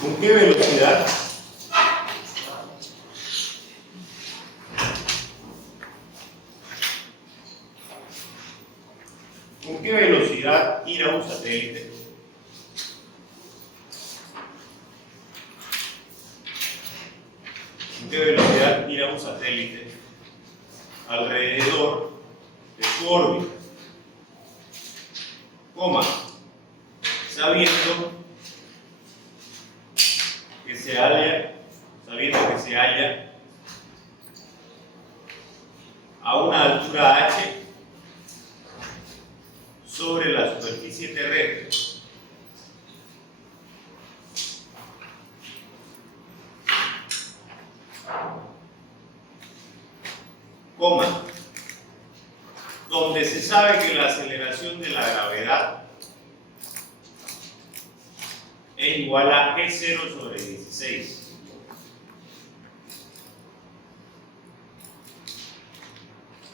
¿Con qué velocidad? ¿Con qué velocidad ir a un satélite? ¿Con qué velocidad ir a un satélite alrededor de su órbita? Coma, sabiendo que se halla a una altura h sobre la superficie terrestre. Coma, donde se sabe que la aceleración de la gravedad es igual a G0 sobre 16.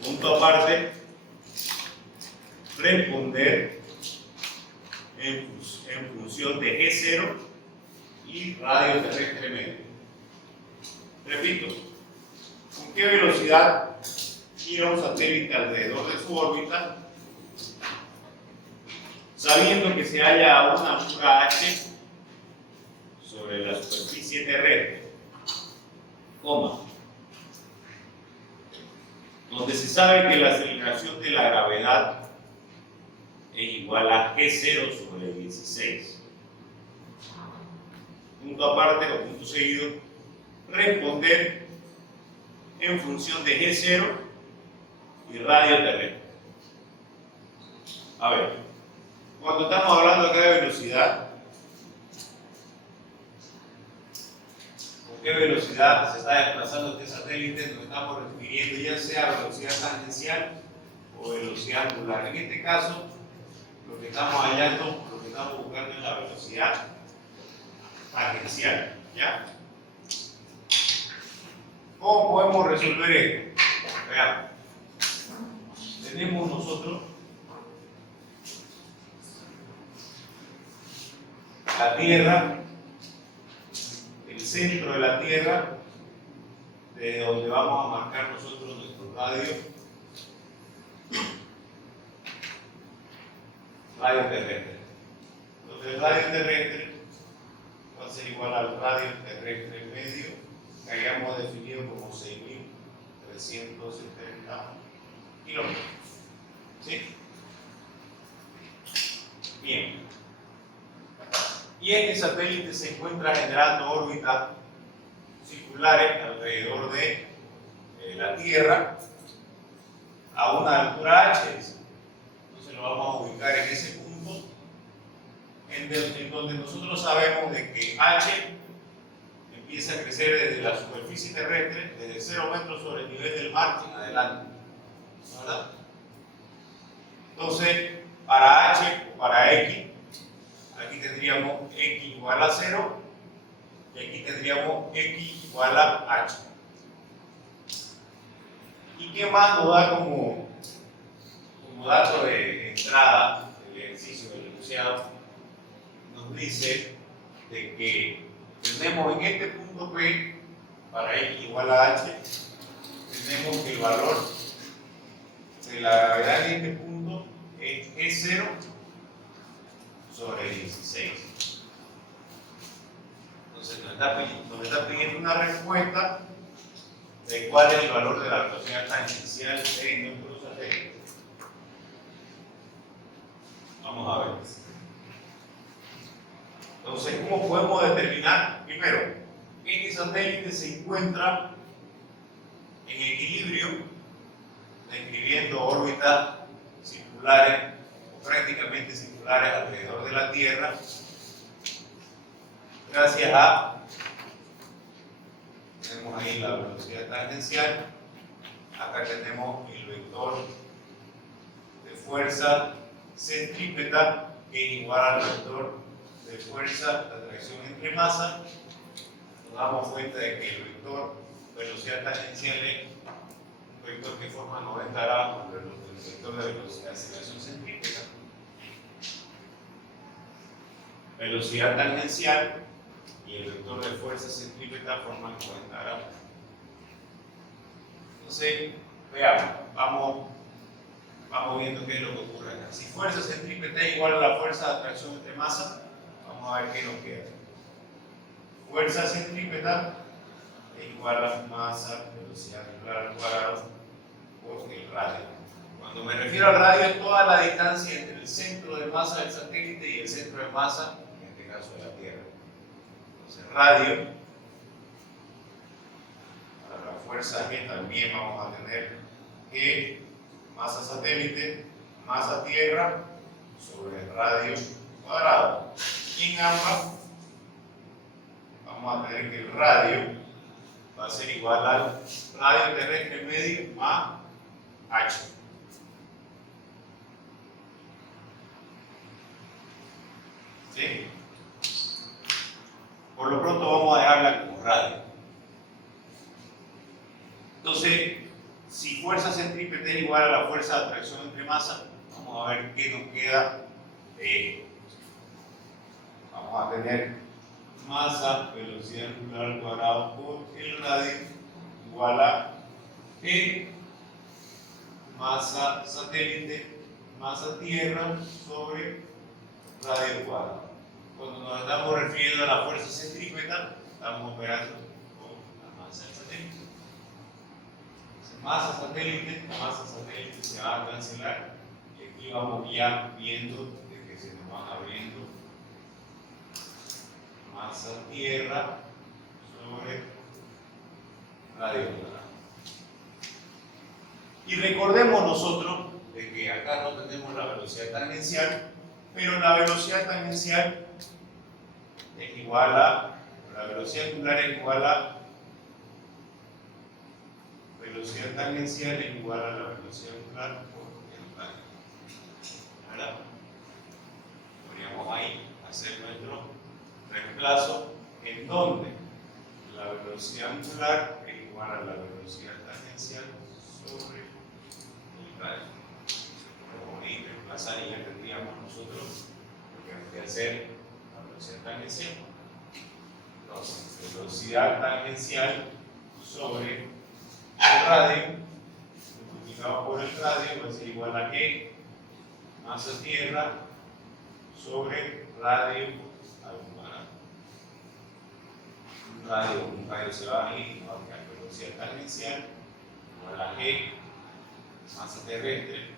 Punto aparte, responder en función de G0 y radio terrestre medio. Repito, ¿con qué velocidad ir a un satélite alrededor de su órbita, sabiendo que se halla a una altura h sobre la superficie terrestre, coma, donde se sabe que la aceleración de la gravedad es igual a G0 sobre 16. Punto aparte o punto seguido, responder en función de G0 y radio terrestre. A ver, cuando estamos hablando acá de velocidad, ¿con qué velocidad se está desplazando este satélite? Nos estamos refiriendo ya sea a velocidad tangencial o velocidad angular. En este caso, lo que estamos hallando, lo que estamos buscando es la velocidad tangencial, ¿ya? ¿Cómo podemos resolver esto? Veamos. Tenemos nosotros la Tierra, el centro de la Tierra, desde donde vamos a marcar nosotros nuestro radio terrestre. Entonces el radio terrestre va a ser igual al radio terrestre medio que hayamos definido como 6.370 kilómetros. ¿Sí? Bien. Y este satélite se encuentra generando órbitas circulares alrededor de la Tierra a una altura h. Entonces lo vamos a ubicar en ese punto en donde nosotros sabemos de que h empieza a crecer desde la superficie terrestre, desde 0 metros sobre el nivel del mar en adelante, ¿verdad? Entonces, para h o para x, aquí tendríamos x igual a 0 y aquí tendríamos x igual a h. ¿Y qué más nos da como dato de entrada del ejercicio del enunciado? Nos dice de que tenemos en este punto P, para x igual a h, tenemos que el valor de la gravedad en este punto es E0 sobre 16. Entonces nos está pidiendo una respuesta de cuál es el valor de la velocidad tangencial en nuestro satélite. Vamos a ver. Entonces, ¿cómo podemos determinar? Primero, este satélite se encuentra en equilibrio, describiendo órbitas circulares o prácticamente circulares alrededor de la Tierra, gracias a, tenemos ahí la velocidad tangencial, acá tenemos el vector de fuerza centrípeta que es igual al vector de fuerza de atracción entre masa. Nos damos cuenta de que el vector velocidad tangencial es un vector que forma 90 grados con el vector de velocidad de aceleración centrípeta. Velocidad tangencial y el vector de fuerza centrípeta forman 90 grados. Entonces, veamos, vamos viendo qué es lo que ocurre acá. Si fuerza centrípeta es igual a la fuerza de atracción entre masa, vamos a ver qué nos queda. Fuerza centrípeta es igual a masa, velocidad angular al cuadrado, por el radio. Cuando me refiero al radio, es toda la distancia entre el centro de masa del satélite y el centro de masa, en este caso de la Tierra. Entonces, radio, para la fuerza G también vamos a tener G, masa satélite, masa Tierra, sobre el radio cuadrado. Y en ambas, vamos a tener que el radio va a ser igual al radio terrestre medio más H. ¿Sí? Por lo pronto vamos a dejarla como radio. Entonces, si fuerza centrípeta es igual a la fuerza de atracción entre masa, vamos a ver qué nos queda. Vamos a tener masa, velocidad angular al cuadrado por el radio igual a G, masa satélite, masa Tierra sobre radio cuadrado. Cuando nos estamos refiriendo a la fuerza centrípeta, estamos operando con la masa del satélite. Entonces, masa satélite se va a cancelar y aquí vamos ya viendo de que se nos van abriendo masa Tierra sobre radio cuadrado. Y recordemos nosotros de que acá no tenemos la velocidad tangencial, pero la velocidad tangencial es igual a, la velocidad angular es igual a, velocidad tangencial es igual a la velocidad angular por el radio. ¿Verdad? Podríamos ahí hacer nuestro reemplazo en donde la velocidad angular es igual a la velocidad tangencial sobre el radio. Como ahí reemplazar y ya tendríamos nosotros lo que hay que hacer la velocidad tangencial. Entonces, velocidad tangencial sobre el radio multiplicado por el radio va a ser igual a G masa Tierra sobre radio al cuadrado. Un radio se va a ir, va a quedar velocidad tangencial igual a G masa terrestre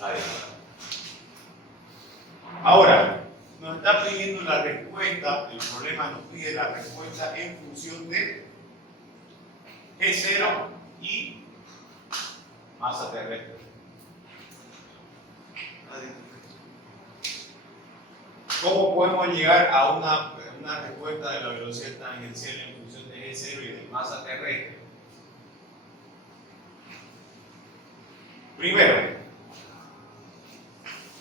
radio cuadrado. Ahora, nos está pidiendo la respuesta, el problema nos pide la respuesta en función de G0 y masa terrestre. ¿Cómo podemos llegar a una respuesta de la velocidad tangencial en función de G0 y de masa terrestre? Primero,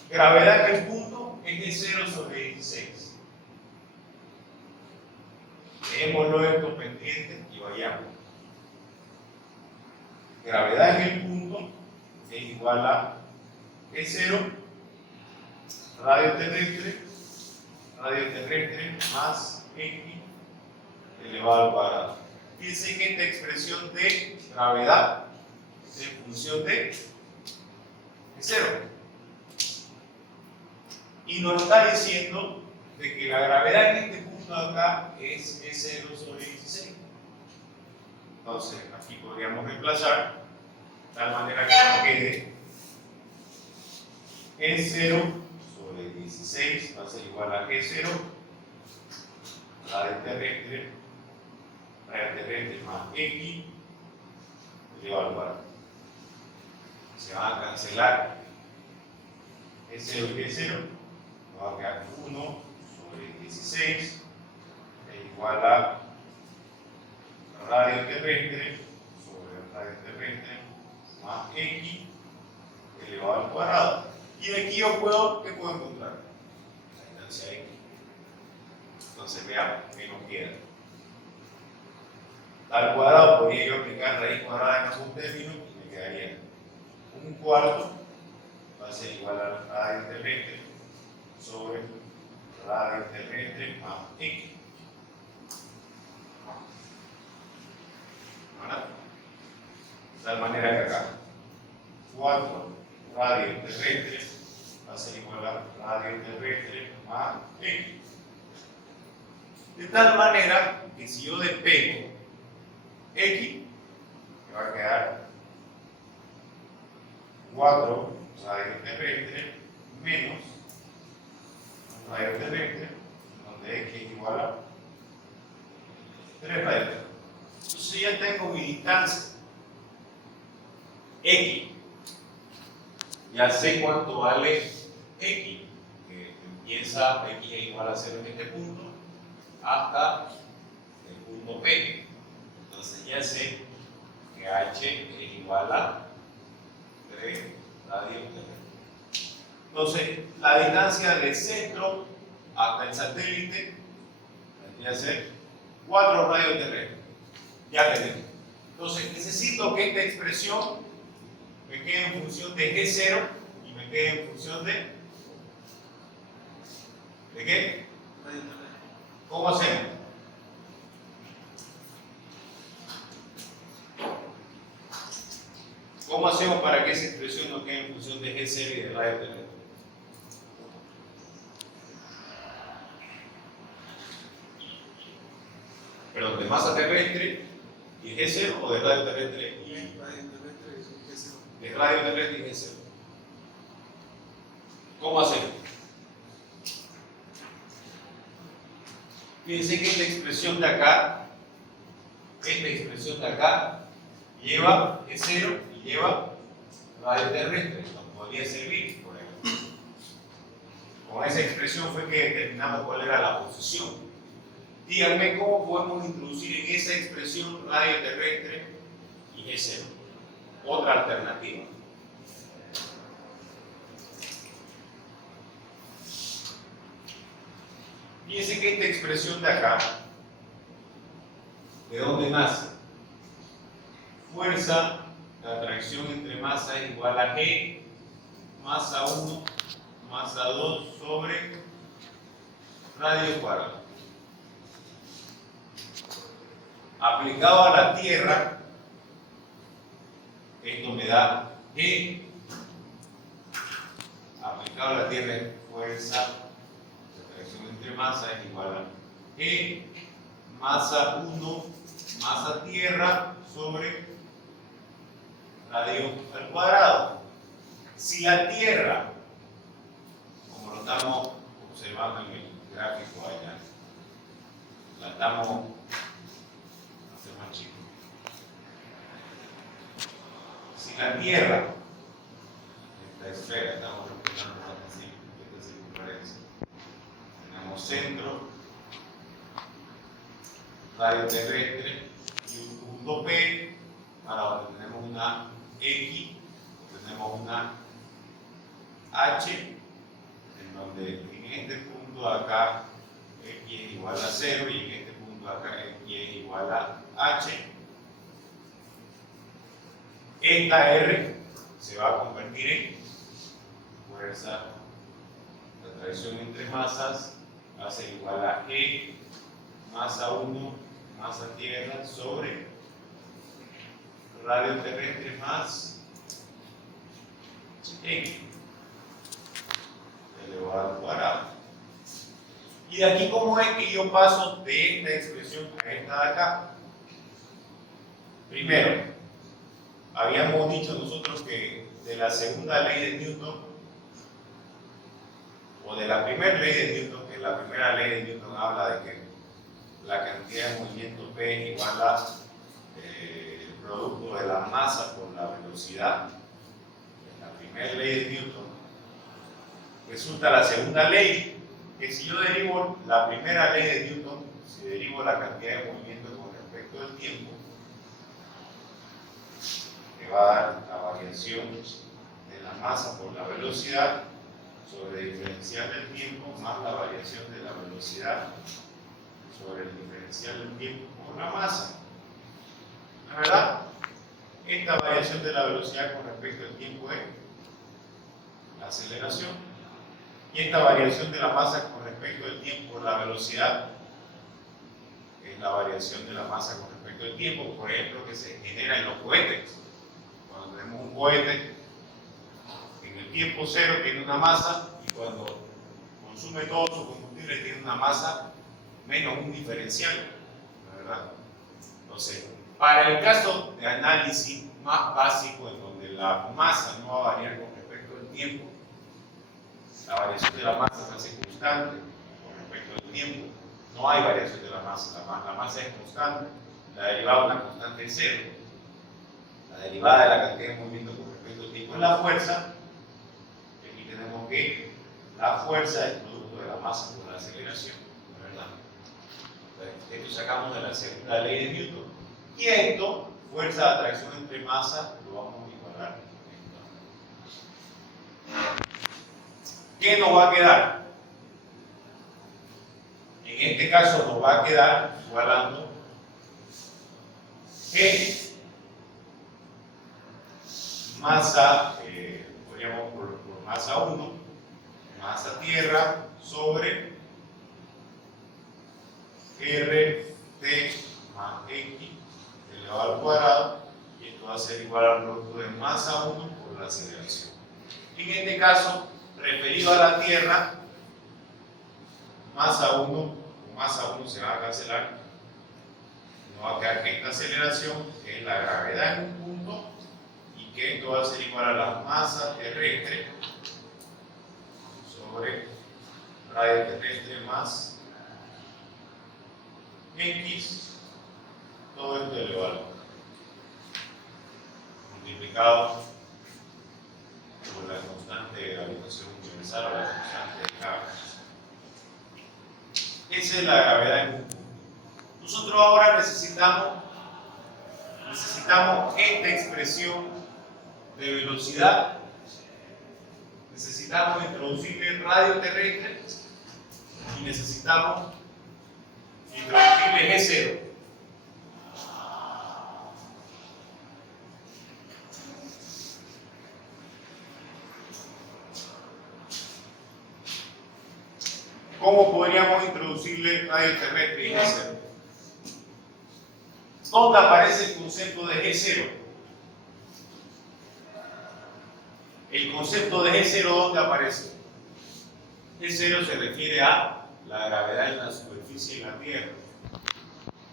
gravedad en el punto es G0 sobre 16. Dejémoslo esto pendiente y vayamos. Gravedad en el punto es igual a G0 radio terrestre más X elevado al cuadrado. Fíjense que esta expresión de gravedad es en función de G0. Y nos está diciendo de que la gravedad en este punto de acá es E0 sobre 16. Entonces, aquí podríamos reemplazar de tal manera que nos quede E0 sobre 16 va a ser igual a G0 radio terrestre más X elevado al cuadrado. Se van a cancelar E0 y G0. Va a quedar 1 sobre 16 es igual a radio terrestre sobre radio terrestre más X elevado al cuadrado. Y de aquí yo puedo, ¿qué puedo encontrar? La distancia X. Entonces veamos qué nos queda. Al cuadrado podría yo aplicar raíz cuadrada en algún término y me quedaría 1/4 va a ser igual a radio terrestre sobre radio terrestre más X tal manera que acá 4 radio terrestre va a ser igual a radio terrestre más X. De tal manera que si yo despego X, me va a quedar 4 radio terrestre menos radio terrestre, donde X es igual a 3 radio terrestre. Entonces ya tengo mi distancia X. Ya sé cuánto vale X, que empieza X es igual a 0 en este punto hasta el punto P. Entonces ya sé que H es igual a 3 radio terrestre. Entonces la distancia del centro hasta el satélite vendría a ser 4 radios terrestres. Ya tenemos. Entonces necesito que esta expresión me quede en función de G0 y me quede en función de qué? ¿Cómo hacemos? ¿Cómo hacemos para que esa expresión nos quede en función de G0 y de radio terrestre? Perdón, de masa terrestre y G0 o de radio terrestre y de radio terrestre y G0. ¿Cómo hacemos? Fíjense que esta expresión de acá lleva G0 y lleva radio terrestre. Nos podría servir, por ejemplo. Con esa expresión fue que determinamos cuál era la posición. Díganme cómo podemos introducir en esa expresión radio terrestre y G0. Otra alternativa. Fíjense que esta expresión de acá, ¿de dónde nace? Fuerza de atracción entre masa es igual a G, masa 1, masa 2 sobre radio cuadrado. Aplicado a la Tierra, esto me da G. Aplicado a la Tierra es fuerza de atracción entre masa es igual a G, masa 1, masa Tierra sobre radio al cuadrado. Si la Tierra, como lo estamos observando en el gráfico allá, la estamos más chico. Si la Tierra, esta esfera, estamos representando esta circunferencia, tenemos centro, radio terrestre y un punto P, para donde tenemos una X, tenemos una H, en donde en este punto de acá X es igual a 0 y en este punto de acá X es igual a H. Esta R se va a convertir en fuerza de atracción entre masas, va a ser igual a G, masa 1, masa Tierra sobre radio terrestre más X elevado al cuadrado. Y de aquí, ¿cómo es que yo paso de esta expresión a esta de acá? Primero, habíamos dicho nosotros que de la segunda ley de Newton, o de la primera ley de Newton, que la primera ley de Newton habla de que la cantidad de movimiento P es igual a el producto de la masa por la velocidad. La primera ley de Newton. Resulta la segunda ley, que si yo derivo la primera ley de Newton, si derivo la cantidad de movimiento con respecto al tiempo, me va a dar la variación de la masa por la velocidad sobre el diferencial del tiempo más la variación de la velocidad sobre el diferencial del tiempo por la masa. ¿La verdad? Esta variación de la velocidad con respecto al tiempo es la aceleración. Y esta variación de la masa con respecto al tiempo por la velocidad es la variación de la masa con respecto al tiempo, por ejemplo, que se genera en los cohetes. Cuando tenemos un cohete, en el tiempo cero tiene una masa y cuando consume todo su combustible tiene una masa menos un diferencial, ¿verdad? Entonces, para el caso de análisis más básico, en donde la masa no va a variar con respecto al tiempo, la variación de la masa se hace constante con respecto al tiempo, no hay variación de la masa es constante, la derivada de una constante es cero, la derivada de la cantidad de movimiento con respecto al tiempo es la fuerza, y aquí tenemos que la fuerza es el producto de la masa por la aceleración, ¿verdad? Entonces, esto sacamos de la segunda ley de Newton, y esto, fuerza de atracción entre masas, lo vamos a igualar. ¿Qué nos va a quedar? En este caso nos va a quedar igualando G masa, podríamos por masa 1, masa tierra sobre RT más X elevado al cuadrado, y esto va a ser igual al producto de masa 1 por la aceleración. En este caso, referido a la tierra, masa 1 con masa 1 se va a cancelar, no va a quedar que esta aceleración, que es la gravedad en un punto, y que esto va a ser igual a la masa terrestre sobre radio terrestre más X, todo esto elevado, multiplicado por la constante de gravitación universal o la constante de Gauss. Esa es la gravedad en un punto. Nosotros ahora necesitamos esta expresión de velocidad, necesitamos introducirle radio terrestre y necesitamos introducirle G0. ¿Cómo podríamos introducirle radio terrestre y G0? ¿Dónde aparece el concepto de G0? El concepto de G0, ¿dónde aparece? G0 se refiere a la gravedad en la superficie de la Tierra.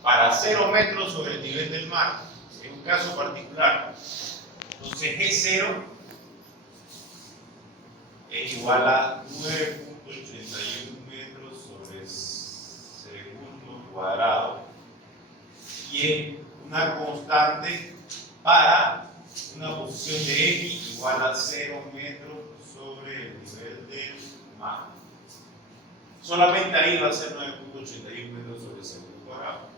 Para 0 metros sobre el nivel del mar, en un caso particular. Entonces G0 es igual a 9.81 metros sobre segundo cuadrado. Y es una constante para una posición de X igual a 0 metros sobre el nivel del mar. Solamente ahí va a ser 9.81 metros sobre el segundo cuadrado.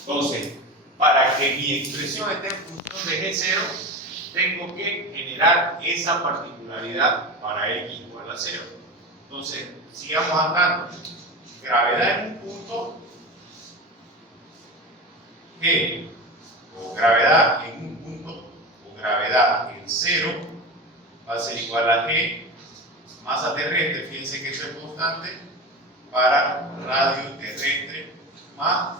Entonces, para que mi expresión esté en función de G0, tengo que generar esa particularidad para X igual a 0. Entonces, sigamos andando. Gravedad en un punto, G, o gravedad en un punto, o gravedad en 0, va a ser igual a G, masa terrestre, fíjense que esto es constante, para radio terrestre, más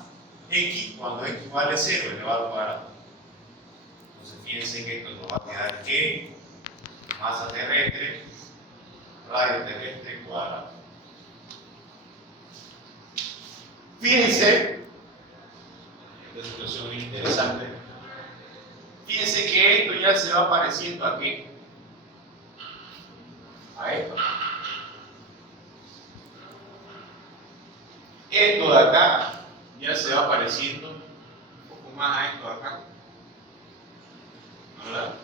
X, cuando X vale 0, elevado al cuadrado. Entonces, fíjense que esto nos va a quedar G, masa terrestre, radio terrestre, cuadrado. Fíjense, esta situación es interesante. Fíjense que esto ya se va pareciendo a qué? A esto. Esto de acá ya se va pareciendo un poco más a esto de acá. ¿Verdad?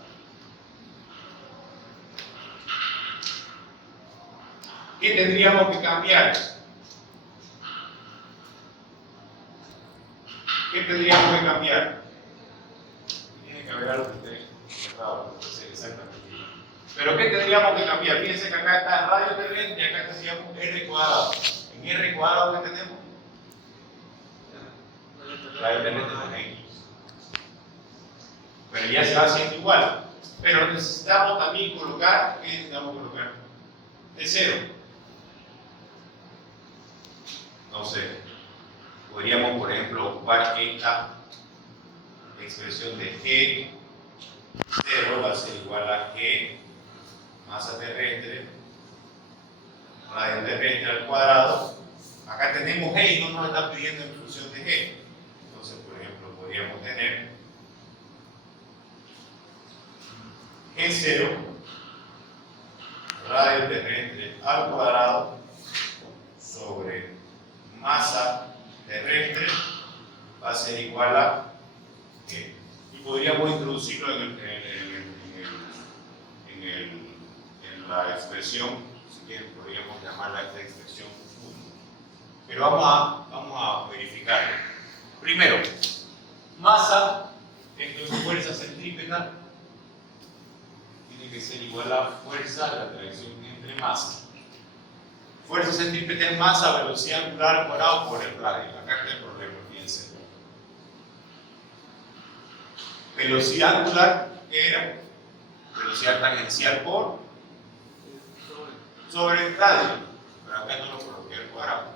¿Qué tendríamos que cambiar? ¿Qué tendríamos que cambiar? Tiene que haber algo que esté cerrado, exactamente. Pero ¿qué tendríamos que cambiar? Fíjense que acá está radio terrestre y acá tendríamos R cuadrado. En R cuadrado, ¿qué tenemos? Radio terrestre más X. Pero ya se va haciendo igual. Pero necesitamos también colocar, ¿qué necesitamos colocar? De 0. No sé. Podríamos, por ejemplo, ocupar esta expresión de G 0 va a ser igual a G masa terrestre, radio terrestre al cuadrado. Acá tenemos G y no nos está pidiendo en función de G. Entonces, por ejemplo, podríamos tener G0 radio terrestre al cuadrado sobre masa terrestre va a ser igual a G. Y podríamos introducirlo en la expresión, si quieren podríamos llamarla esta expresión 1. Pero vamos a verificarlo. Primero, masa, esto es fuerza centrípeta, tiene que ser igual a fuerza, la atracción entre masa. Fuerza centrípeta es masa, velocidad angular al cuadrado por el radio. Acá está el problema, fíjense. Velocidad angular, ¿qué era? Velocidad tangencial por sobre el radio. Pero acá no lo coloqué al cuadrado.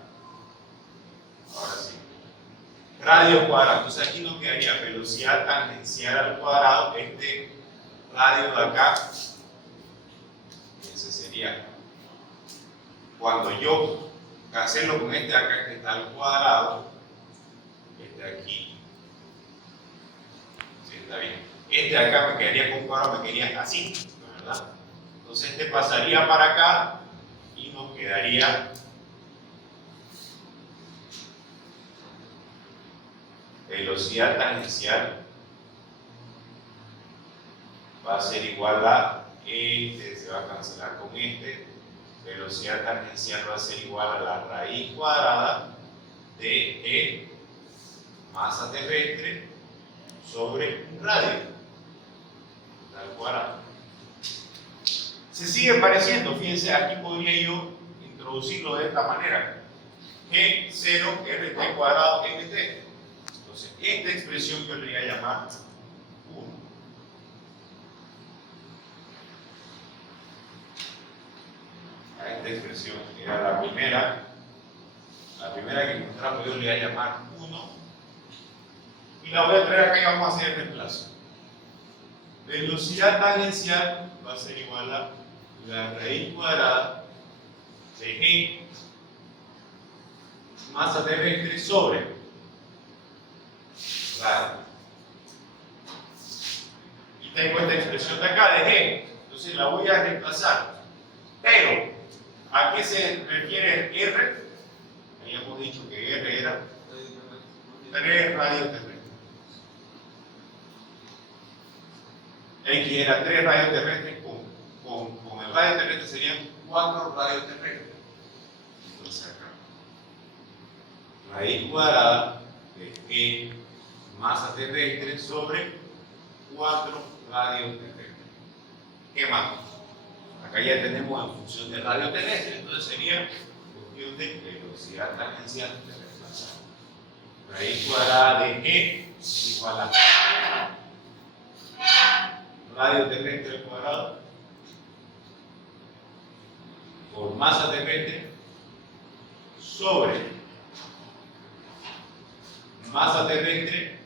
Ahora sí. Radio cuadrado. Entonces aquí nos quedaría velocidad tangencial al cuadrado. Este radio de acá, ese sería cuando yo cancelo con este de acá que está al cuadrado, este de aquí, sí, está bien. Este de acá me quedaría con cuadrado, me quedaría así, ¿verdad? Entonces este pasaría para acá y nos quedaría velocidad tangencial va a ser igual a este, se va a cancelar con este, velocidad tangencial va a ser igual a la raíz cuadrada de E masa terrestre sobre un radio al cuadrado. Se sigue pareciendo, fíjense, aquí podría yo introducirlo de esta manera: G0 RT cuadrado MT. Entonces, esta expresión yo le voy a llamar 1. A esta expresión era la primera que encontramos, yo le voy a llamar 1. Y la voy a traer acá y vamos a hacer el reemplazo. Velocidad tangencial va a ser igual a la raíz cuadrada de G masa terrestre sobre radio. Y tengo esta expresión de acá de G, entonces la voy a reemplazar. Pero, ¿a qué se refiere R? Habíamos dicho que R era 3 radios terrestres. X era 3 radios terrestres, con el radio terrestre serían 4 radios terrestres. Entonces acá, raíz cuadrada de G masa terrestre sobre 4 radios terrestres. ¿Qué más? Acá ya tenemos en función del radio terrestre, entonces sería cuestión de velocidad tangencial de reemplazar. Raíz cuadrada de G igual a radio terrestre al cuadrado por masa terrestre sobre masa terrestre,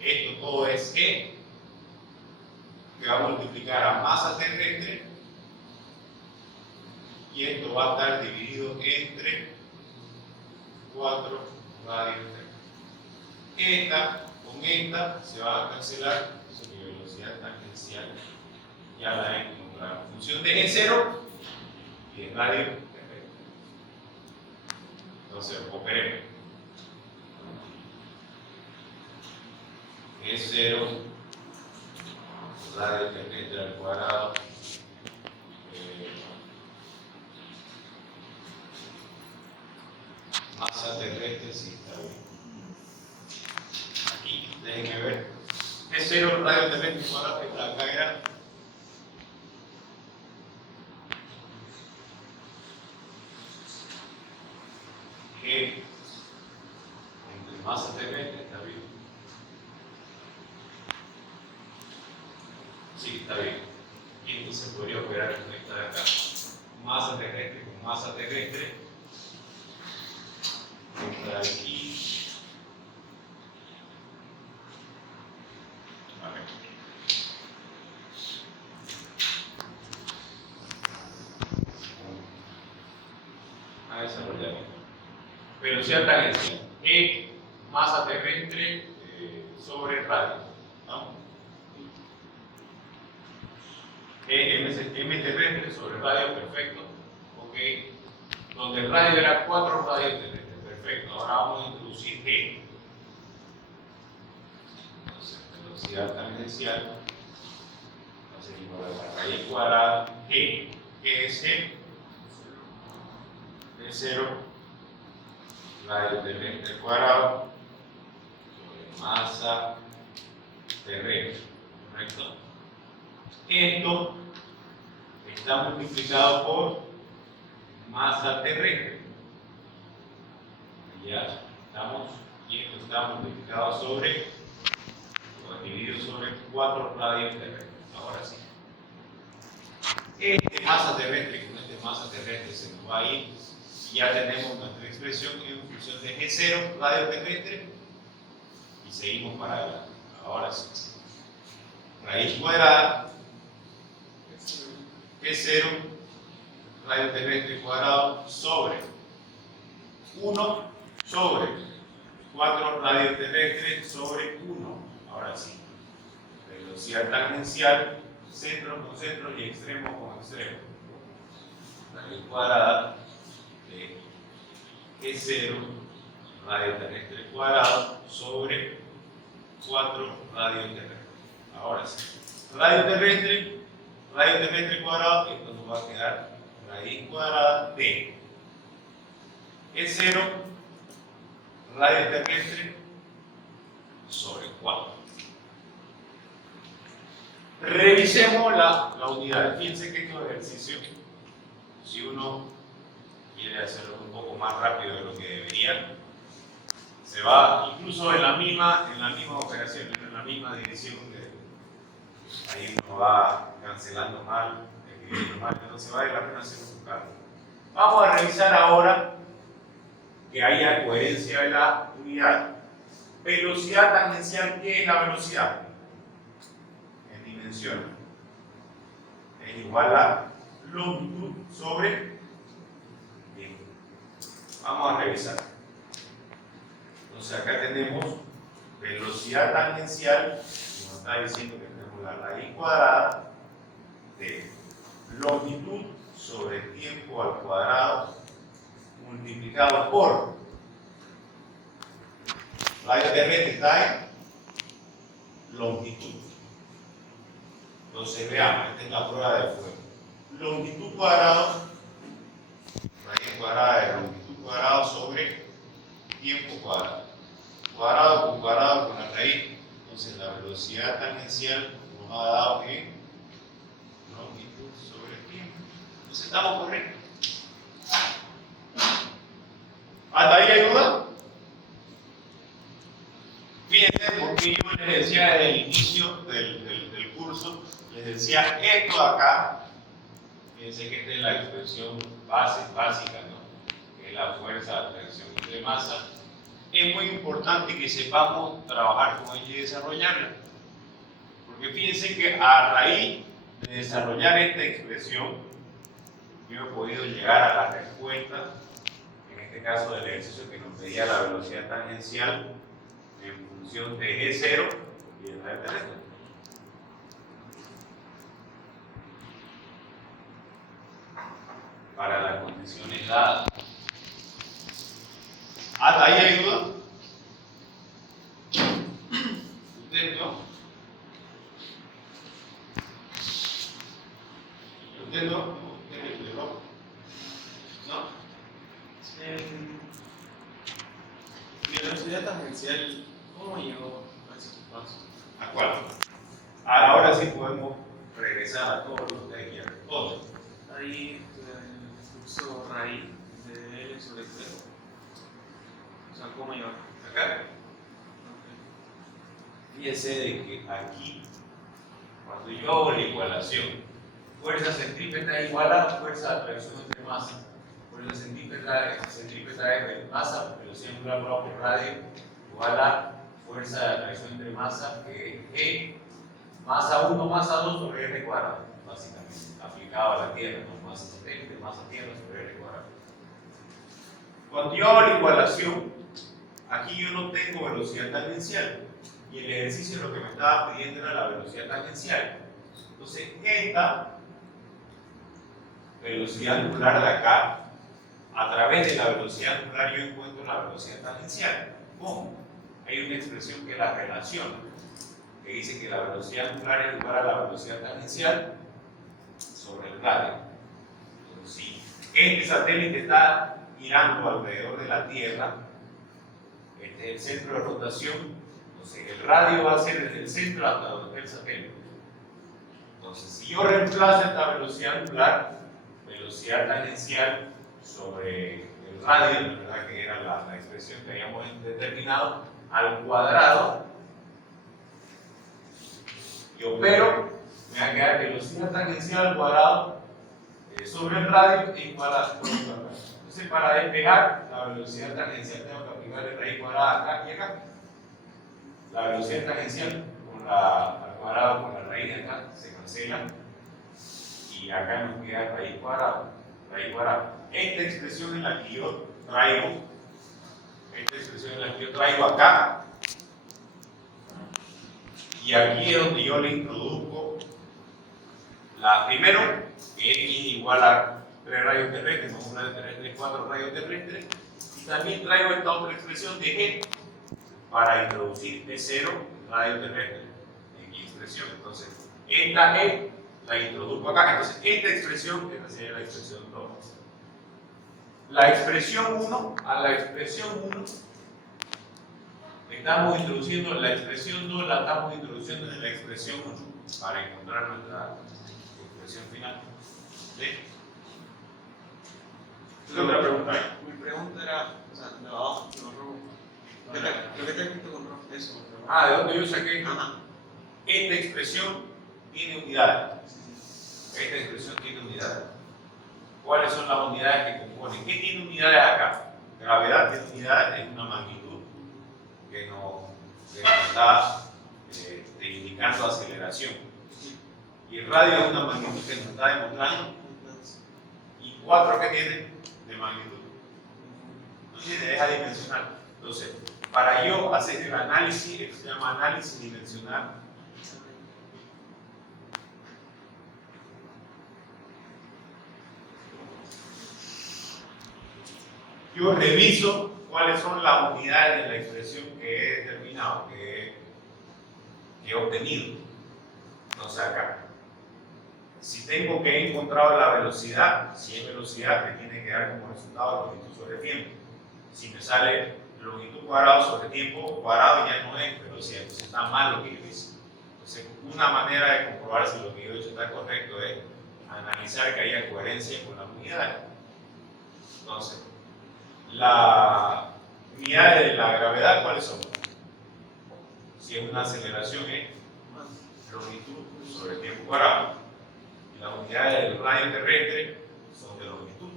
esto todo es G, que va a multiplicar a masa terrestre, y esto va a estar dividido entre 4 radios terrestres. Esta con esta se va a cancelar, entonces mi velocidad tangencial ya la he encontrado en función de G0 y de radio terrestre. Entonces, operemos. G0 radio terrestre al cuadrado masa terrestre, sí, está bien. Aquí, déjenme ver. G0 radio terrestre al cuadrado, acá era G entre masa terrestre, está bien. Sí, está bien. Y entonces podría operar con esta de acá. Masa terrestre con masa terrestre. Esta de aquí desarrollar. Velocidad tangencial. E, masa terrestre sobre radio. ¿No? M terrestre sobre radio, perfecto. Ok. Donde el radio era 4 radios terrestres, perfecto. Ahora vamos a introducir G. Entonces, velocidad tangencial. Así que la raíz cuadrada G. ¿Qué es G? De 0, radio terrestre cuadrado sobre masa terrestre, ¿correcto? Esto está multiplicado por masa terrestre. Ya estamos, y esto está multiplicado sobre, o dividido sobre 4 radios terrestres. Ahora sí. Este masa terrestre con este masa terrestre se nos va a ir. Ya tenemos nuestra expresión en función de G0, radio terrestre, y seguimos para adelante. Ahora sí. Raíz cuadrada, G0, radio terrestre cuadrado, sobre 1 sobre 4 radio terrestre sobre 1. Ahora sí. Velocidad tangencial, centro con centro y extremo con extremo. Raíz cuadrada de G0, radio terrestre cuadrado, sobre 4 radio terrestre. Ahora sí. Radio terrestre cuadrado, esto nos va a quedar raíz cuadrada de G0, radio terrestre, sobre 4. Revisemos la unidad. Fíjense que este ejercicio, si uno quiere hacerlo un poco más rápido de lo que debería, se va incluso en la misma operación, en la misma dirección, ahí uno va cancelando mal, escribiendo mal, entonces vale la pena hacer un cambio. Vamos a revisar ahora que haya coherencia de la unidad. Velocidad tangencial, ¿qué es la velocidad? En dimensión. Es igual a longitud sobre tiempo. Vamos a revisar. Entonces acá tenemos velocidad tangencial, nos está diciendo que tenemos la raíz cuadrada de longitud sobre tiempo al cuadrado multiplicado por radio terrestre está en longitud. Entonces veamos, esta es la prueba de fuego. Longitud cuadrado, raíz cuadrada de longitud cuadrado sobre tiempo cuadrado. Cuadrado con la raíz. Entonces la velocidad tangencial nos ha dado que longitud sobre tiempo. Entonces estamos correctos. ¿Hasta ahí hay duda? Fíjense porque yo les decía desde el inicio del curso, les decía esto de acá. Fíjense que esta es la expresión básica, ¿no? Que es la fuerza de atracción entre masa. Es muy importante que sepamos trabajar con ella y desarrollarla. Porque fíjense que a raíz de desarrollar esta expresión, yo he podido llegar a la respuesta, en este caso del ejercicio que nos pedía la velocidad tangencial en función de G0 y el radio terrestre. Para las condiciones dadas. ¿Hasta ahí hay duda? ¿Usted no? ¿Usted no? ¿Usted no? ¿No? Mi velocidad tangencial, ¿cómo llegó a esos pasos? ¿A cuál? Ahora sí podemos regresar a todos los de aquí. Todos. Ahí el flujo raíz de L sobre T. O sea, ¿cómo llegó? Acá. Fíjense de que aquí, cuando yo hago la igualación, fuerza centrípeta igual a fuerza de atracción entre masa. Fuerza centrípeta es masa, velocidad angular por radio, igual a fuerza de atracción entre masa, que es G, masa 1, masa 2 sobre R cuadrado, básicamente, aplicado a la Tierra, ¿no? Masa satélite, masa Tierra sobre R cuadrado. Cuando yo hago la igualación, aquí yo no tengo velocidad tangencial. Y el ejercicio lo que me estaba pidiendo era la velocidad tangencial. Entonces, esta velocidad angular de acá, a través de la velocidad angular yo encuentro la velocidad tangencial. ¿Cómo? Hay una expresión que la relaciona, que dice que la velocidad angular es igual a la velocidad tangencial sobre el radio. Entonces, si este satélite está girando alrededor de la Tierra, este es el centro de rotación, entonces el radio va a ser desde el centro hasta donde está el satélite. Entonces, si yo reemplazo esta velocidad angular, velocidad tangencial sobre el radio, la verdad que era la expresión que habíamos determinado, al cuadrado, y opero, me va a quedar velocidad tangencial al cuadrado sobre el radio e igual a por el cuadrado. Entonces, para despejar la velocidad tangencial tengo que aplicarle raíz cuadrada acá y acá. La velocidad tangencial al cuadrado con la raíz de acá se cancela y acá nos queda raíz cuadrada. Raíz cuadrada. Esta expresión es la que yo traigo, acá, y aquí es donde yo le introduzco primero que x igual a 3 radios terrestres, no 1 radio terrestre, 4 radios terrestres, y también traigo esta otra expresión de g para introducir T0 radio terrestre en mi expresión. Entonces, esta g la introduzco acá. Entonces, esta expresión, esta sería la expresión 2. La expresión 1, a la expresión 1 estamos introduciendo, la expresión 2 la estamos introduciendo en la expresión 1 para encontrar nuestra expresión final. ¿Sí? ¿Qué otra pregunta hay? Mi pregunta era, o sea, de abajo, de los rojos. Lo que te he escrito con rojo, eso. ¿De dónde yo saqué? Ajá. Esta expresión tiene unidades. Esta expresión tiene unidades. ¿Cuáles son las unidades que componen? ¿Qué tiene unidades acá? Gravedad tiene unidades, es una magnitud que nos está indicando aceleración. Y el radio es una magnitud que nos está demostrando. ¿Y 4 qué tiene de magnitud? No tiene, es adimensional. Entonces, para yo hacer el análisis, esto se llama análisis dimensional. Yo reviso cuáles son las unidades de la expresión que he determinado, que he obtenido. Entonces acá, si tengo que he encontrado la velocidad, si es velocidad, me tiene que dar como resultado longitud sobre tiempo. Si me sale longitud cuadrado sobre tiempo cuadrado, ya no es velocidad, entonces está mal lo que yo hice. Entonces, una manera de comprobar si lo que yo he hecho está correcto es analizar que haya coherencia con las unidades. Entonces, las unidades de la gravedad, ¿cuáles son? Si es una aceleración, es longitud sobre tiempo cuadrado. Y las unidades del radio terrestre son de longitud.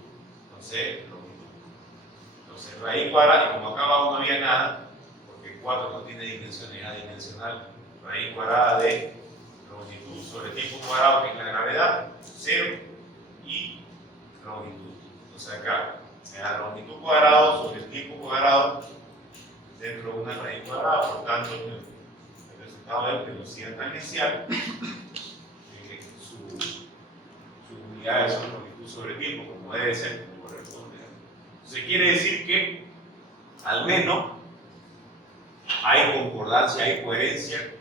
Entonces, raíz cuadrada, y como acá abajo no había nada, porque 4 no tiene dimensiones adimensional, raíz cuadrada de longitud sobre tiempo cuadrado, que es la gravedad, 0, y longitud. Entonces acá, la longitud cuadrada sobre el tiempo cuadrado dentro de una raíz cuadrada, por tanto, el resultado es velocidad tangencial, sus unidades son longitud sobre tiempo, como debe ser, como corresponde. Entonces quiere decir que al menos hay concordancia, hay coherencia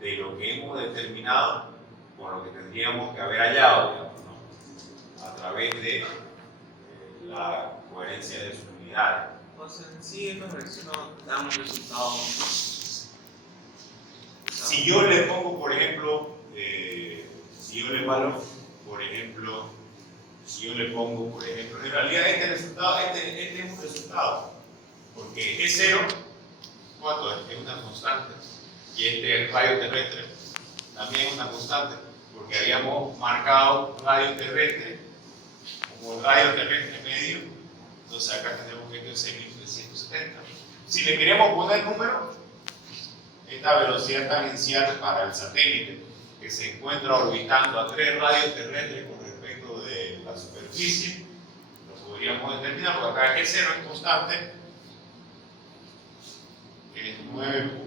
de lo que hemos determinado con lo que tendríamos que haber hallado, digamos, ¿no? A través de la coherencia de sus unidades. O sea, en sí, esta reacción no da un resultado. Si yo le pongo, por ejemplo, si yo le pongo, por ejemplo, en realidad este es un resultado, porque es 0, ¿cuánto es? Es una constante, y este radio terrestre también es una constante, porque habíamos marcado radio terrestre como radio terrestre medio, entonces acá tenemos que es 6.370. Si le queremos poner número, esta velocidad tangencial para el satélite que se encuentra orbitando a 3 radios terrestres con respecto de la superficie, lo podríamos determinar, porque acá G0 es constante, que es 9.81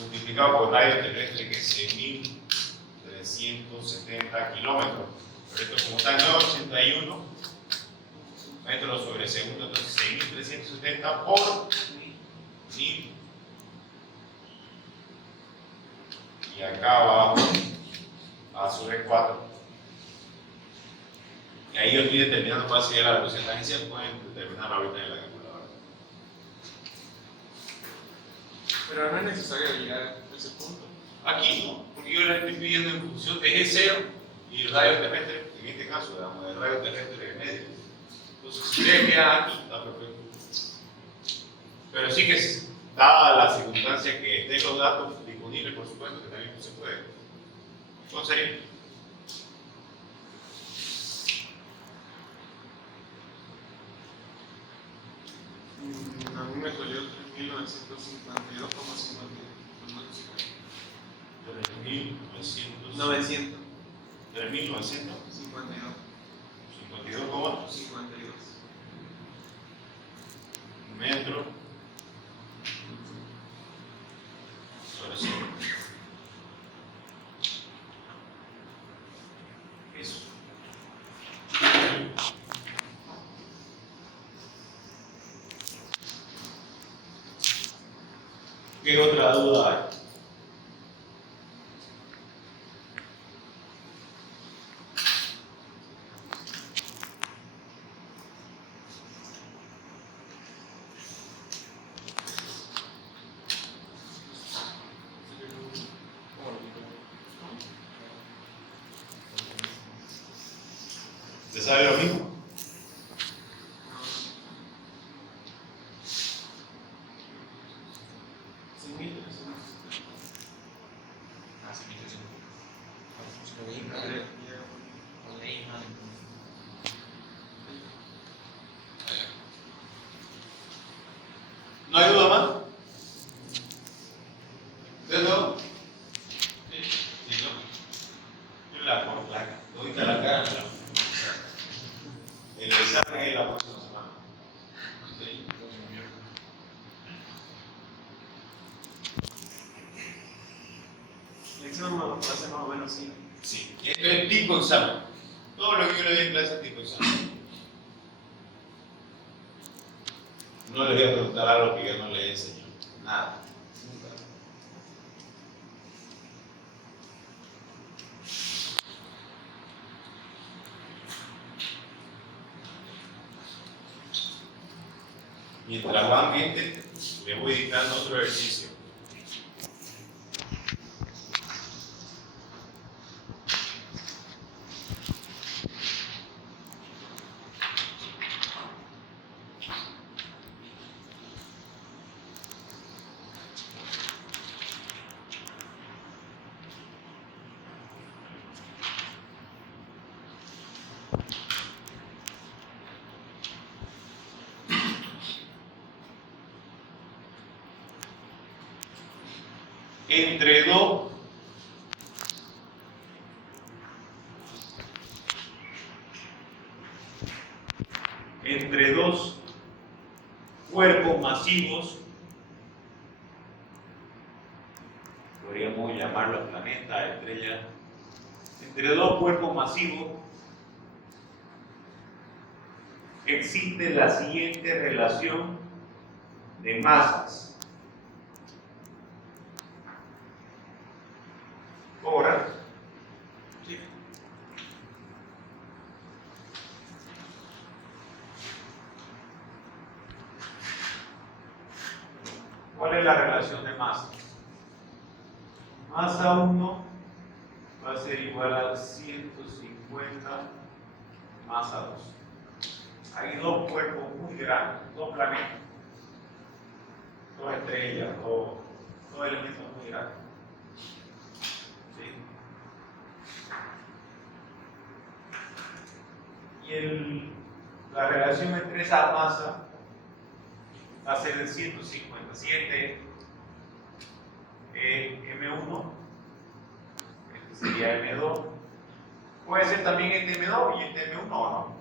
multiplicado por radio terrestre, que es 6.370 kilómetros. Pero esto, como está en 981 metros sobre segundo, entonces 6.370 por 1000. Y acá abajo a sobre 4. Y ahí yo estoy determinando cuál sería la velocidad de tangencia, pueden determinarlo ahorita en la calculadora. Pero no es necesario llegar a ese punto. Aquí no, porque yo le estoy pidiendo en función de G0 y el radio terrestre, en este caso, digamos, el radio terrestre de medio. Entonces, si ustedes quedan aquí, está perfecto. Pero sí que, dada la circunstancia que estén los datos disponibles, por supuesto que también se puede. ¿Cuál sería? A mí me salió 3.952,52. 3.900. 900. 3.952. 52. 52,52 metros sobre 100. Eso. ¿Qué otra duda hay? ¿Te sabe lo mismo? ¿No hay duda más? ¿De nuevo? Sí, ¿no? Yo la doy a la cara. El examen es la próxima semana. Sí. El examen me lo hace más o menos así. Sí, esto es tipo examen. Todo lo que yo le doy en clase es tipo examen. No le voy a preguntar algo que yo no le enseño. Nada. Nunca. Mientras van gente, le voy dictando otro ejercicio. Entre dos cuerpos masivos, podríamos llamarlos planetas, estrellas, entre dos cuerpos masivos existe la siguiente relación de masas. Ahora, sí. ¿Cuál es la relación de masa? Masa 1 va a ser igual a 150 masa 2. Hay dos cuerpos muy grandes, dos planetas, dos estrellas, dos elementos muy grandes. ¿Sí? Y la relación entre esa masa va a ser de 157 M1, sería M2. Puede ser también este M2 y este M1 o no.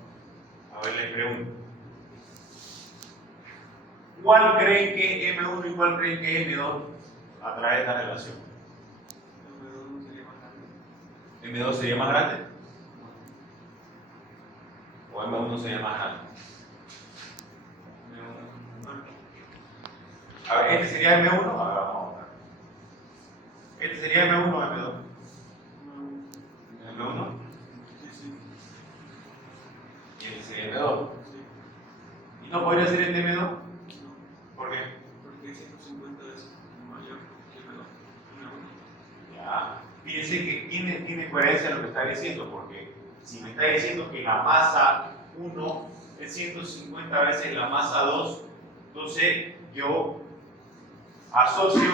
A ver, les pregunto. ¿Cuál creen que es M1 y cuál creen que es M2 a través de esta relación? ¿M2 sería más grande? ¿O M1 sería más grande? A ver, este sería M1. A ver, vamos a ver. Este sería M1 o M2. M1. Y este sería M2. ¿Y no podría ser este M2? ¿Por qué? Porque 150 es mayor que M2. Ya. Fíjense que tiene coherencia lo que está diciendo, porque si me está diciendo que la masa 1 es 150 veces la masa 2, entonces yo asocio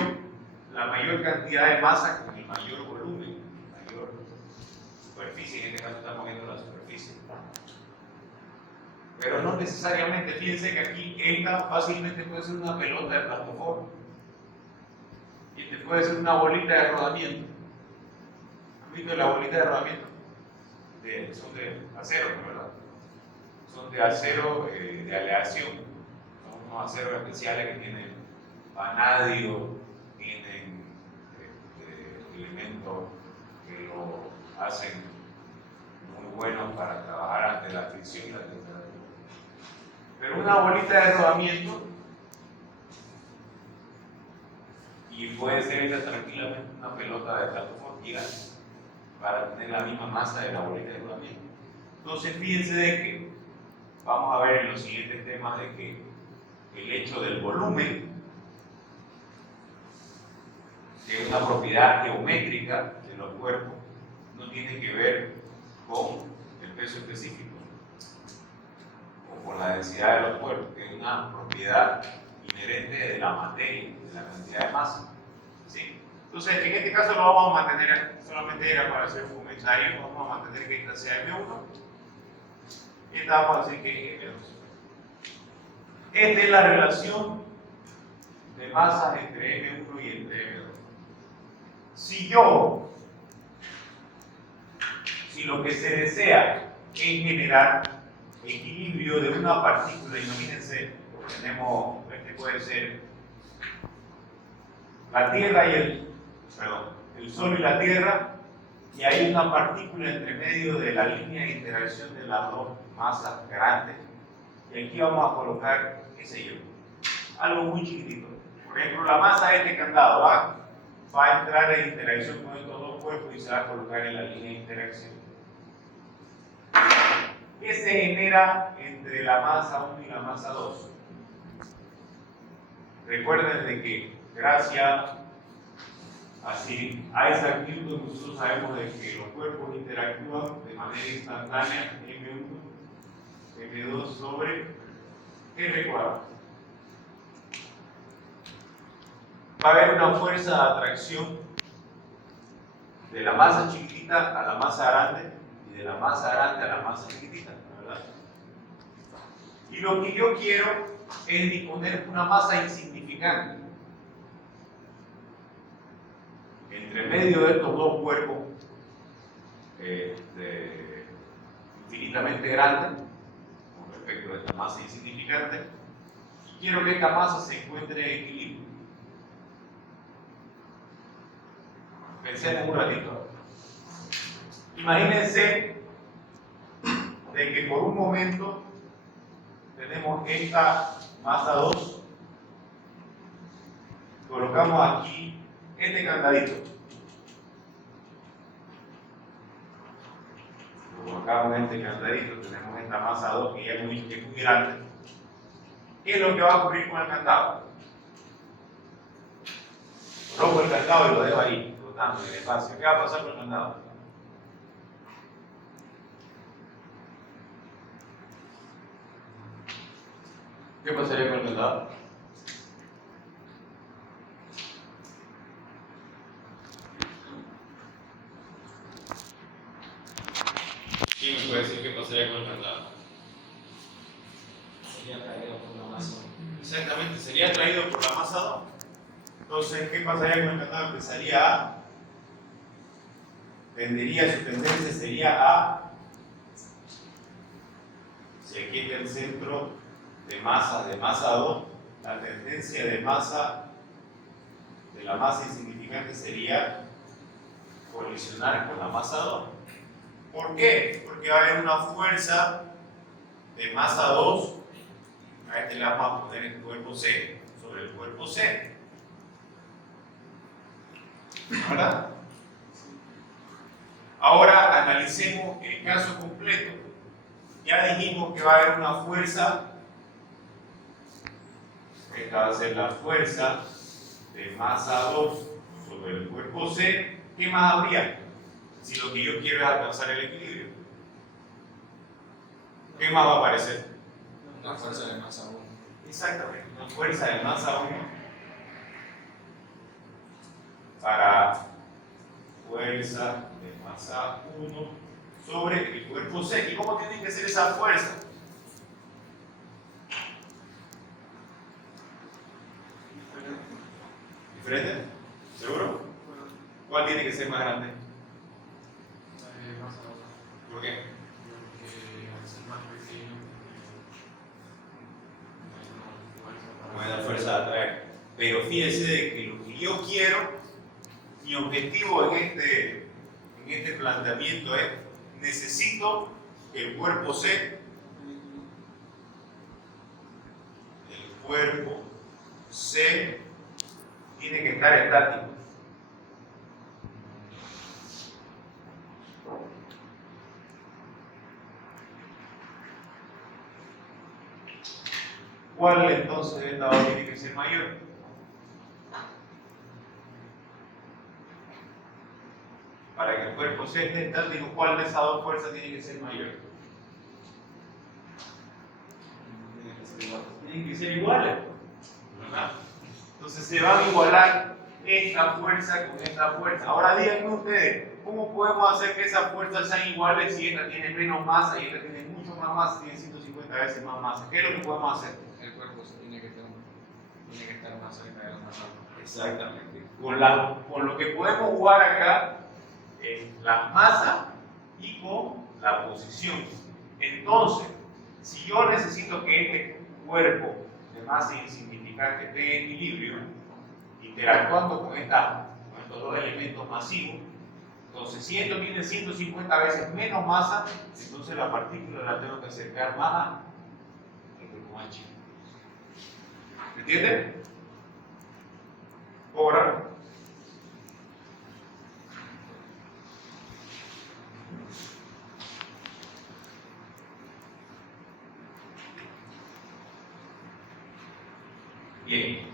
la mayor cantidad de masa con el mayor volumen, mayor superficie. En este caso estamos viendo la superficie. Pero no necesariamente. Fíjense que aquí esta fácilmente puede ser una pelota de plastoforma y este puede ser una bolita de rodamiento. ¿Han visto la bolita de rodamiento? Son de acero, ¿verdad? Son de acero de aleación. Son unos aceros especiales que tienen vanadio, tienen elementos que lo hacen muy buenos para trabajar ante la fricción y la temperatura. Pero una bolita de rodamiento, y puede ser esta tranquilamente una pelota de plastoforma gigante para tener la misma masa de la bolita de rodamiento. Entonces fíjense de que vamos a ver en los siguientes temas de que el hecho del volumen es una propiedad geométrica de los cuerpos, no tiene que ver con el peso específico o con la densidad de los cuerpos, que es una propiedad inherente de la materia, de la cantidad de masa. ¿Sí? Entonces, en este caso lo vamos a mantener, solamente era para hacer un comentario, vamos a mantener que esta sea M1 y esta vamos a decir que es M2. Esta es la relación de masas entre M1 y entre M2. Si lo que se desea es generar equilibrio de una partícula, imagínense, tenemos, este puede ser la Tierra y el Sol y la Tierra, y hay una partícula entre medio de la línea de interacción de las dos masas grandes, y aquí vamos a colocar, qué sé yo, algo muy chiquitito. Por ejemplo, la masa de este candado va a entrar en interacción con estos dos cuerpos y se va a colocar en la línea de interacción. ¿Qué se genera entre la masa 1 y la masa 2? Recuerden de que gracias a Isaac Newton nosotros sabemos de que los cuerpos interactúan de manera instantánea M1, M2 sobre R cuadrado. Va a haber una fuerza de atracción de la masa chiquitita a la masa grande y de la masa grande a la masa chiquitita, ¿verdad? Y lo que yo quiero es disponer una masa insignificante entre medio de estos dos cuerpos infinitamente grandes con respecto a esta masa insignificante, y quiero que esta masa se encuentre en equilibrio. Pensemos un ratito. Imagínense de que por un momento tenemos esta masa 2, colocamos aquí este candadito, lo colocamos en este candadito, tenemos esta masa 2 que ya es muy grande. ¿Qué es lo que va a ocurrir con el candado? Rompo el candado y lo dejo ahí, flotando en el espacio. ¿Qué va a pasar con el candado? ¿Qué pasaría con el candado? ¿Quién me puede decir qué pasaría con el candado? Sería atraído por la masa. Exactamente, sería atraído por la masa 2. Entonces, ¿qué pasaría con el candado? Empezaría a su tendencia sería a, si aquí está el centro de masa 2, la tendencia de la masa insignificante sería colisionar con la masa 2. ¿Por qué? Porque va a haber una fuerza de masa 2, a este le vamos a poner el cuerpo C, sobre el cuerpo C. ¿Verdad? Ahora analicemos el caso completo. Ya dijimos que va a haber una fuerza, esta va a ser la fuerza de masa 2 sobre el cuerpo C. ¿Qué más habría? Si lo que yo quiero es alcanzar el equilibrio. ¿Qué más va a aparecer? Una fuerza de masa 1. Exactamente, una fuerza de masa 1 para fuerza de masa 1 sobre el cuerpo C. ¿Y cómo tiene que ser esa fuerza? ¿Diferente? ¿Seguro? ¿Cuál tiene que ser más grande? Masa 1. ¿Por qué? Porque al ser más pequeño, No me da fuerza de atraer. Pero fíjense de que lo que yo quiero, mi objetivo en este planteamiento es, necesito que el cuerpo C, tiene que estar estático. ¿Cuál entonces de estas dos tiene que ser mayor? Para que el cuerpo C esté estático, ¿cuál de esas dos fuerzas tiene que ser mayor? Tienen que ser iguales, ¿verdad? Entonces se van a igualar esta fuerza con esta fuerza. Ahora díganme ustedes, ¿cómo podemos hacer que esas fuerzas sean iguales si esta tiene menos masa y esta tiene mucho más masa, tiene 150 veces más masa? ¿Qué es lo que podemos hacer? el cuerpo tiene que estar más cerca de la masa 1. Exactamente. Con lo que podemos jugar acá es la masa y con la posición. Entonces, si yo necesito que este cuerpo de masa insignificante esté en equilibrio, interactuando con estos dos elementos masivos, entonces si esto tiene 150 veces menos masa, entonces la partícula la tengo que acercar más al cuerpo más chico. ¿Me entienden? Ahora, bien.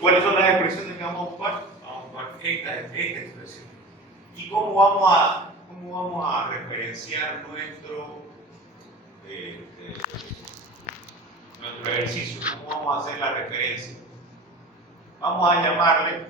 ¿Cuáles son las expresiones que vamos a ocupar? Vamos a ocupar esta expresión. ¿Y cómo vamos a referenciar nuestro ejercicio? ¿Cómo vamos a hacer la referencia? Vamos a llamarle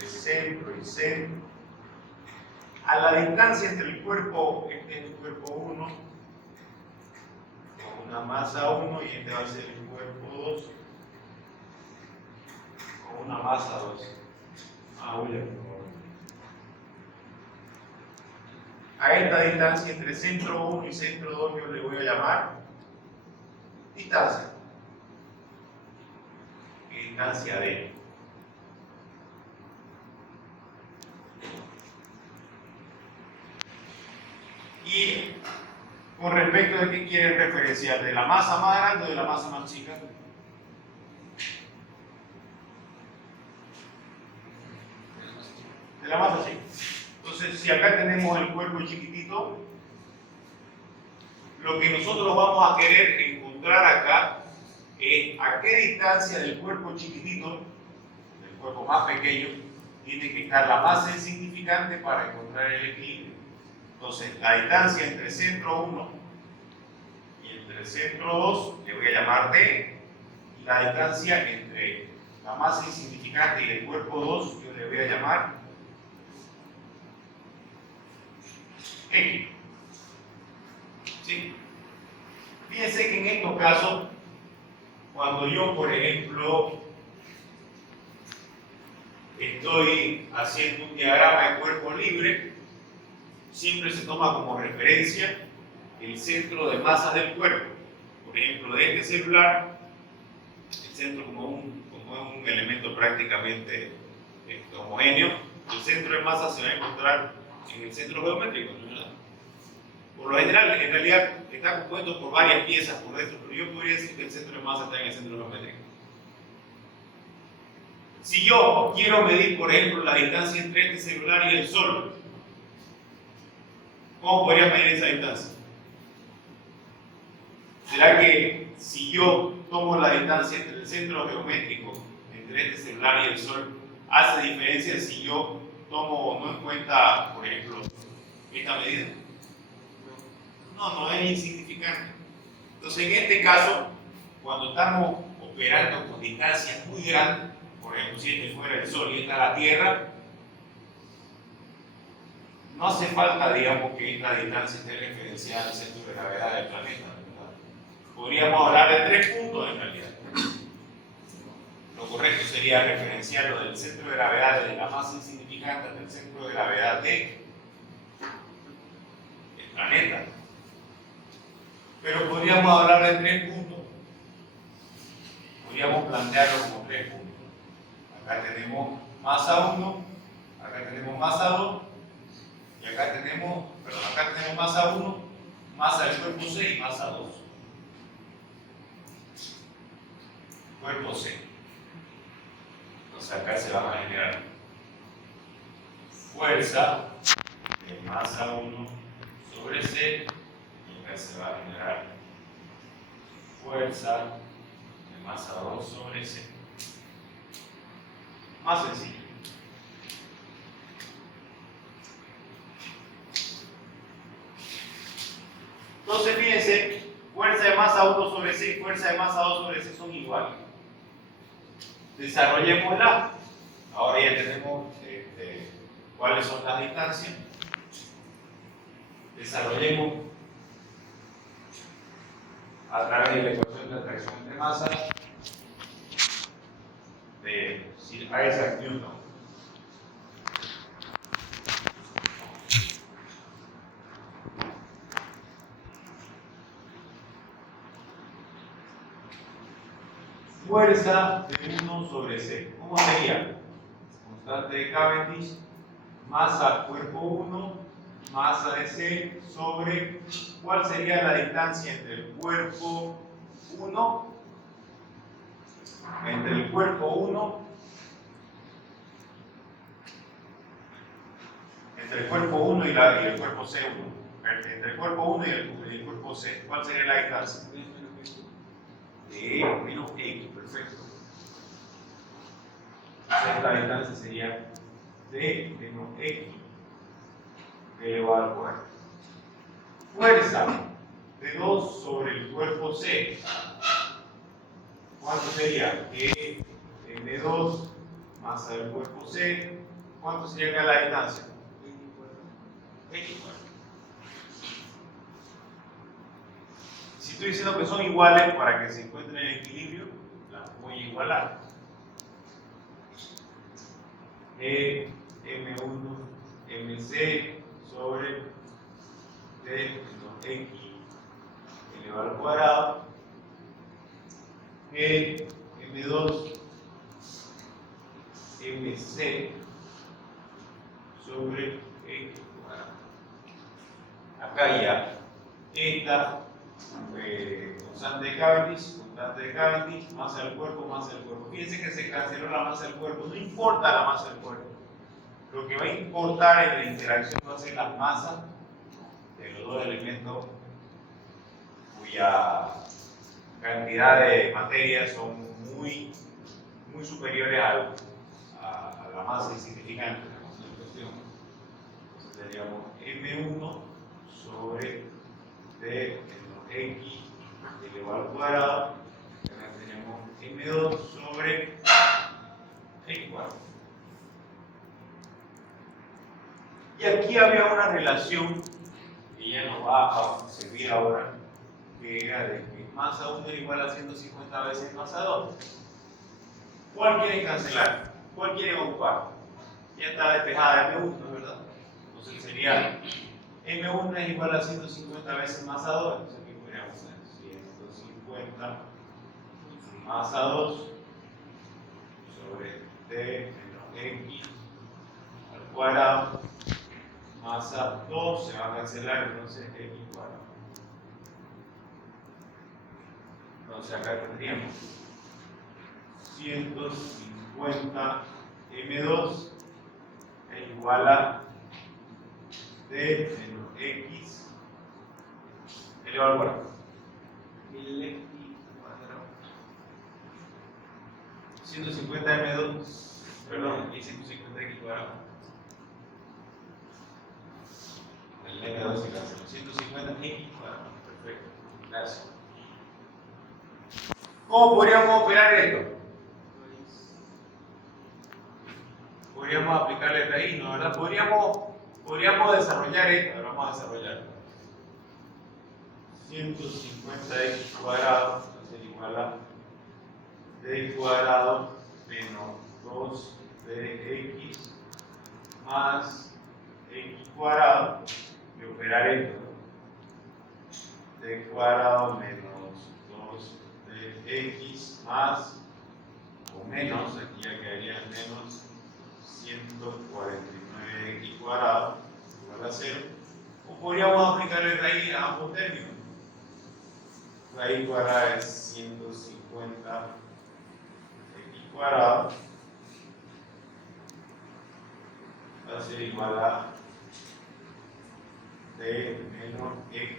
centro y centro. A la distancia entre el cuerpo, este es el cuerpo 1, con una masa 1, y este va a ser el cuerpo 2, con una masa 2. A esta distancia entre centro 1 y centro 2 yo le voy a llamar distancia. Distancia D. Y con respecto a qué quieren referenciar, ¿de la masa más grande o de la masa más chica? De la masa chica. Entonces, si acá tenemos el cuerpo chiquitito, lo que nosotros vamos a querer encontrar acá es a qué distancia del cuerpo chiquitito, del cuerpo más pequeño, tiene que estar la masa insignificante para encontrar el equilibrio. Entonces, la distancia entre el centro 1 y entre el centro 2 le voy a llamar D, y la distancia entre la masa insignificante y el cuerpo 2 yo le voy a llamar X. ¿Sí? Fíjense que en estos casos, cuando yo, por ejemplo, estoy haciendo un diagrama de cuerpo libre, siempre se toma como referencia el centro de masa del cuerpo. Por ejemplo, de este celular, el centro como un elemento prácticamente homogéneo, el centro de masa se va a encontrar en el centro geométrico, ¿verdad? Por lo general, en realidad, está compuesto por varias piezas por dentro, pero yo podría decir que el centro de masa está en el centro geométrico. Si yo quiero medir, por ejemplo, la distancia entre este celular y el Sol, ¿cómo podría medir esa distancia? ¿Será que si yo tomo la distancia entre el centro geométrico, entre este celular y el Sol, hace diferencia si yo tomo no en cuenta, por ejemplo, esta medida? No es insignificante. Entonces, en este caso, cuando estamos operando con distancias muy grandes, por ejemplo, si este fuera el Sol y esta la Tierra, no hace falta, digamos, que esta distancia esté referenciada al centro de gravedad del planeta, ¿verdad? Podríamos hablar de 3 puntos en realidad. Lo correcto sería referenciarlo del centro de gravedad de la masa insignificante hasta el centro de gravedad del planeta. Pero podríamos hablar de 3 puntos. Podríamos plantearlo como 3 puntos. Acá tenemos masa 1, acá tenemos masa 2, y acá tenemos masa 1, masa del cuerpo C y masa 2. Cuerpo C. Entonces acá se van a generar fuerza de masa 1 sobre C, y acá se va a generar fuerza de masa 2 sobre C. Más sencillo. Entonces fíjense, fuerza de masa 1 sobre C y fuerza de masa 2 sobre C son iguales. Desarrollémosla. Ahora ya tenemos cuáles son las distancias. Desarrollemos a través de la ecuación de atracción de masa de Sir Isaac Newton. Fuerza de 1 sobre C. ¿Cómo sería? Constante de Cavendish, masa cuerpo 1, masa de C sobre, ¿cuál sería la distancia entre el cuerpo 1? Entre el cuerpo 1, entre el cuerpo 1 y el cuerpo C1. Entre el cuerpo 1 y el cuerpo C, ¿cuál sería la distancia? D menos X, perfecto. Entonces la distancia sería D menos X elevado al cuadrado. Fuerza de 2 sobre el cuerpo C. ¿Cuánto sería? E M2 masa del cuerpo C. ¿Cuánto sería acá la distancia? X. Si estoy diciendo que son iguales, para que se encuentren en equilibrio, las voy a igualar. E M1 MC sobre D menos X elevado al cuadrado. E M2 MC sobre X cuadrado. Acá ya esta constante de Cavendish, masa del cuerpo. Fíjense que se canceló la masa del cuerpo, no importa la masa del cuerpo. Lo que va a importar en la interacción va a ser las masas de los dos elementos cuya cantidad de materia son muy superiores a la masa insignificante, la concentración. Entonces tendríamos M1 sobre D menos X elevado al cuadrado. Acá tenemos M2 sobre X cuadrado. Y aquí había una relación que ya nos va a servir ahora, que era de que masa 1 era igual a 150 veces masa 2. ¿Cuál quieren cancelar? ¿Cuál quieren ocupar? Ya está despejada M1, ¿verdad? Entonces sería M1 es igual a 150 veces masa 2. Entonces aquí podríamos hacer 150 masa 2 sobre D menos X al cuadrado. Masa 2 se va a cancelar, entonces X cuadrado. Entonces acá tendríamos 150 M2 es igual a D menos X elevado al cuadrado. 1000X cuadrado. 150 M2, perdón, y 150X cuadrado. El M2 se cancela. 150X cuadrado. Perfecto. Gracias. ¿Cómo podríamos operar esto? Podríamos aplicarle de ahí, ¿no? ¿Verdad? Podríamos desarrollar esto. Ahora vamos a desarrollar. 150X cuadrado va a ser igual a D cuadrado menos 2DX más X cuadrado. Y operar esto, ¿no? D cuadrado menos 2DX más o menos, aquí ya quedaría menos 149X cuadrado igual a 0. O podríamos aplicarle raíz a ambos términos. Raíz cuadrada es 150X cuadrado va a ser igual a D menos X.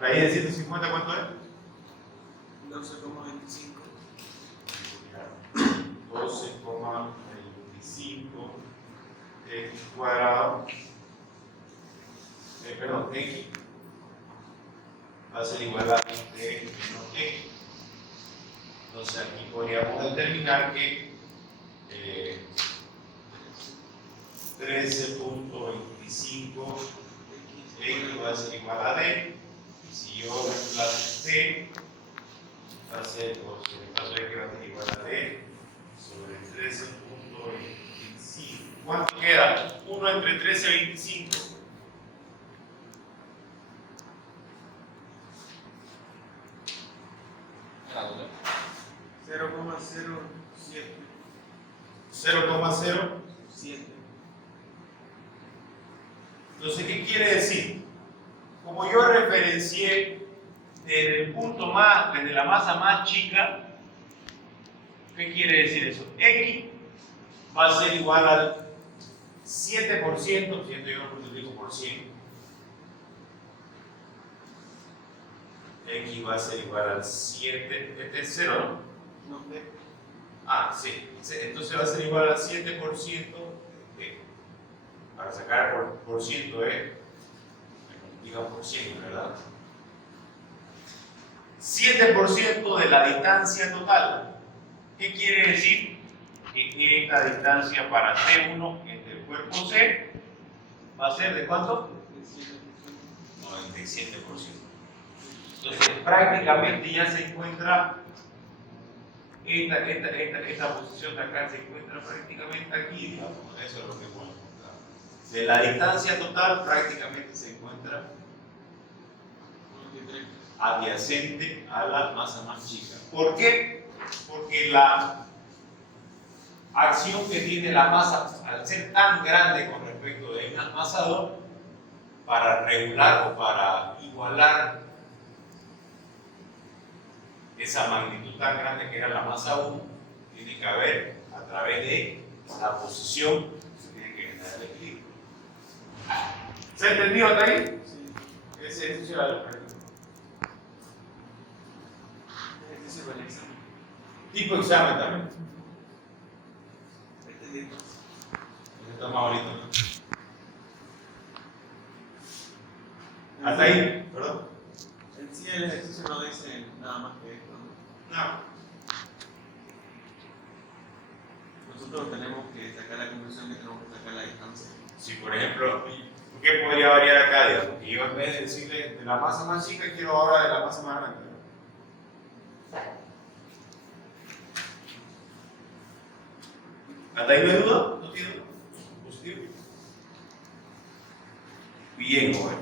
Raíz de 150, ¿cuánto es? 12,25. 12,25 X cuadrado. Perdón, X va a ser igual a D menos X. Entonces aquí podríamos determinar que 13.25 X va a ser igual a D. Y si yo reemplazo C, va a ser, que va a ser igual a D sobre 13.25. ¿Cuánto queda? 1 entre 13 y 25. Claro. 0,07. 0,07. Entonces, ¿qué quiere decir? Como yo referencié desde el punto más, desde la masa más chica, ¿qué quiere decir eso? X va a ser igual al 7%, siento yo no multiplico por 100. X va a ser igual al 7, este es 0, ¿no? No, Ah, sí, entonces va a ser igual al 7%, para sacar por ciento, diga por ciento, ¿verdad? 7% de la distancia total. ¿Qué quiere decir? Que esta distancia para C1 entre el cuerpo C va a ser ¿de cuánto? 97%. Entonces prácticamente ya se encuentra esta posición de acá, se encuentra prácticamente aquí, digamos. Eso es lo que podemos encontrar. De la distancia total prácticamente se encuentra adyacente a la masa más chica. ¿Por qué? Porque la acción que tiene la masa, al ser tan grande con respecto de una masa 2, para regular o para igualar esa magnitud tan grande que era la masa 1, tiene que haber, a través de la posición, se tiene que generar el equilibrio. ¿Se ha entendido hasta ahí? Sí. Ese ejercicio era lo práctico. Ejercicio para el examen. Tipo examen también. entendí. Está más bonito, ¿no? Hasta ahí, perdón. En sí el ejercicio no dice nada más que esto, ¿no? No. Nosotros tenemos que sacar la conclusión que tenemos que sacar la distancia. Si por ejemplo, ¿qué podría variar acá? Digamos? Que yo en vez de decirle de la masa más chica, quiero ahora de la masa más grande. ¿Hasta ahí no hay duda? ¿No tiene duda? ¿Positivo? Bien, joven.